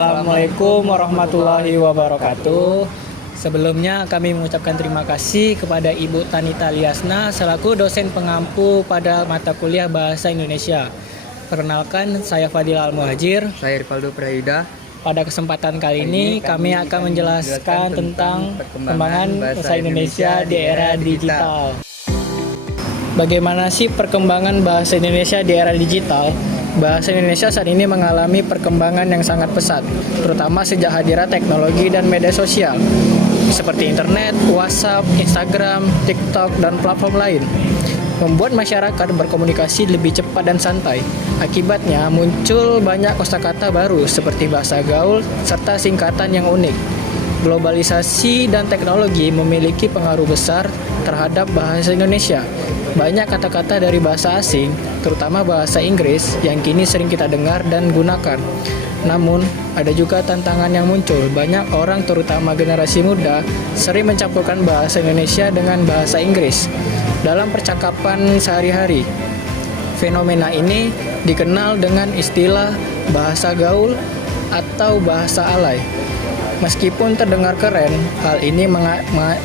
Assalamualaikum warahmatullahi wabarakatuh. Sebelumnya kami mengucapkan terima kasih kepada Ibu Tanita Liasna selaku dosen pengampu pada mata kuliah Bahasa Indonesia. Perkenalkan, saya Fadil Al-Muhajir. Saya Rivaldo Prahida. Pada kesempatan kali ini kami akan menjelaskan tentang perkembangan bahasa Indonesia di era digital. Bagaimana sih perkembangan bahasa Indonesia di era digital? Bahasa Indonesia saat ini mengalami perkembangan yang sangat pesat, terutama sejak hadirnya teknologi dan media sosial seperti internet, WhatsApp, Instagram, TikTok, dan platform lain, membuat masyarakat berkomunikasi lebih cepat dan santai. Akibatnya muncul banyak kosakata baru seperti bahasa gaul serta singkatan yang unik. Globalisasi dan teknologi memiliki pengaruh besar terhadap bahasa Indonesia. Banyak kata-kata dari bahasa asing, terutama bahasa Inggris, yang kini sering kita dengar dan gunakan. Namun, ada juga tantangan yang muncul. Banyak orang, terutama generasi muda, sering mencampurkan bahasa Indonesia dengan bahasa Inggris dalam percakapan sehari-hari. Fenomena ini dikenal dengan istilah bahasa gaul atau bahasa alay. Meskipun terdengar keren, hal ini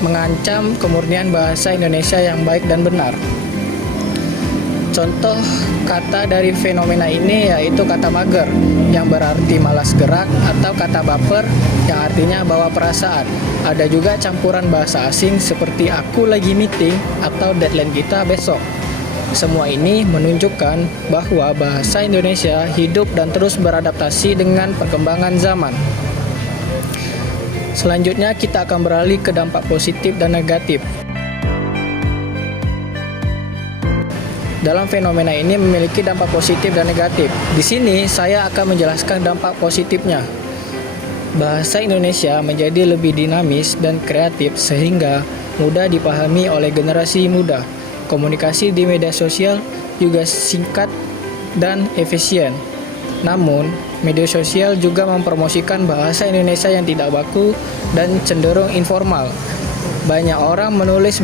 mengancam kemurnian bahasa Indonesia yang baik dan benar. Contoh kata dari fenomena ini yaitu kata mager, yang berarti malas gerak, atau kata baper, yang artinya bawa perasaan. Ada juga campuran bahasa asing seperti aku lagi meeting atau deadline kita besok. Semua ini menunjukkan bahwa bahasa Indonesia hidup dan terus beradaptasi dengan perkembangan zaman. Selanjutnya kita akan beralih ke dampak positif dan negatif. Dalam fenomena ini memiliki dampak positif dan negatif. Di sini saya akan menjelaskan dampak positifnya. Bahasa Indonesia menjadi lebih dinamis dan kreatif sehingga mudah dipahami oleh generasi muda. Komunikasi di media sosial juga singkat dan efisien. Namun, media sosial juga mempromosikan bahasa Indonesia yang tidak baku dan cenderung informal. Banyak orang menulis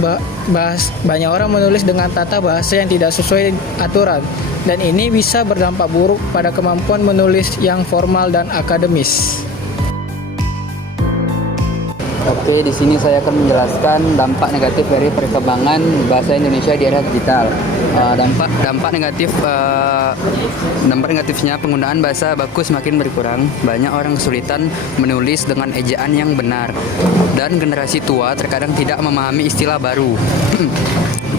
dengan tata bahasa yang tidak sesuai aturan, dan ini bisa berdampak buruk pada kemampuan menulis yang formal dan akademis. Oke, di sini saya akan menjelaskan dampak negatif dari perkembangan bahasa Indonesia di era digital. Dampak negatifnya penggunaan bahasa baku semakin berkurang. Banyak orang kesulitan menulis dengan ejaan yang benar, dan generasi tua terkadang tidak memahami istilah baru.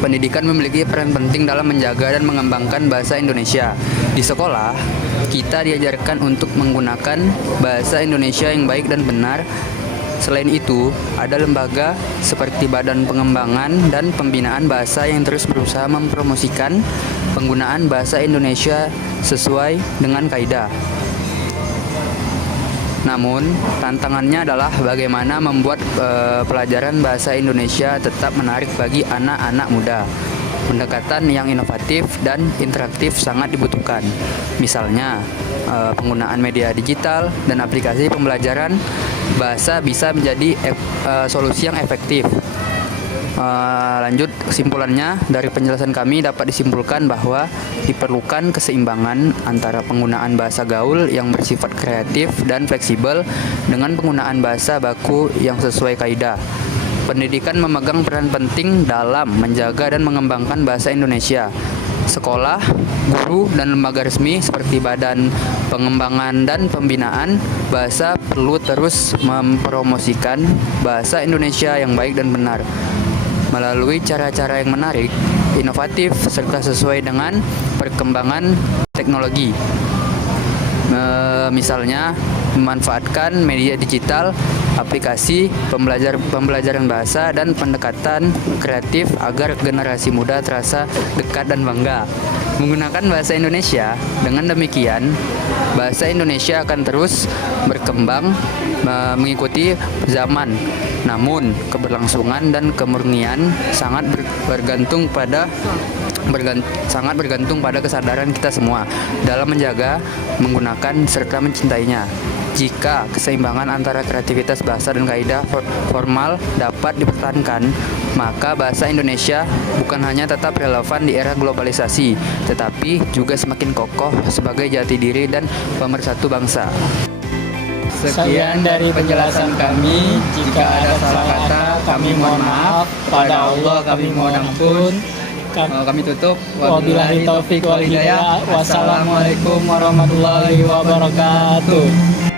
Pendidikan memiliki peran penting dalam menjaga dan mengembangkan bahasa Indonesia. Di sekolah, kita diajarkan untuk menggunakan bahasa Indonesia yang baik dan benar. Selain itu, ada lembaga seperti Badan Pengembangan dan Pembinaan Bahasa yang terus berusaha mempromosikan penggunaan bahasa Indonesia sesuai dengan kaidah. Namun, tantangannya adalah bagaimana membuat pelajaran bahasa Indonesia tetap menarik bagi anak-anak muda. Pendekatan yang inovatif dan interaktif sangat dibutuhkan. Misalnya, penggunaan media digital dan aplikasi pembelajaran bahasa bisa menjadi solusi yang efektif. Lanjut, kesimpulannya dari penjelasan kami dapat disimpulkan bahwa diperlukan keseimbangan antara penggunaan bahasa gaul yang bersifat kreatif dan fleksibel dengan penggunaan bahasa baku yang sesuai kaidah. Pendidikan memegang peran penting dalam menjaga dan mengembangkan bahasa Indonesia. Sekolah, guru, dan lembaga resmi seperti Badan Pengembangan dan Pembinaan Bahasa perlu terus mempromosikan bahasa Indonesia yang baik dan benar melalui cara-cara yang menarik, inovatif, serta sesuai dengan perkembangan teknologi. Misalnya, memanfaatkan media digital, aplikasi pembelajaran bahasa, dan pendekatan kreatif agar generasi muda terasa dekat dan bangga menggunakan bahasa Indonesia. Dengan demikian, bahasa Indonesia akan terus berkembang mengikuti zaman. Namun, keberlangsungan dan kemurnian sangat bergantung pada kesadaran kita semua dalam menjaga, menggunakan, serta mencintainya. Jika keseimbangan antara kreativitas bahasa dan kaidah formal dapat dipertahankan, maka bahasa Indonesia bukan hanya tetap relevan di era globalisasi, tetapi juga semakin kokoh sebagai jati diri dan pemersatu bangsa. Sekian dari penjelasan kami. Jika ada salah kata, kami mohon maaf. Kepada Allah kami mohon ampun. Kami tutup. Wabillahi taufik wal hidayah. Wassalamualaikum warahmatullahi wabarakatuh.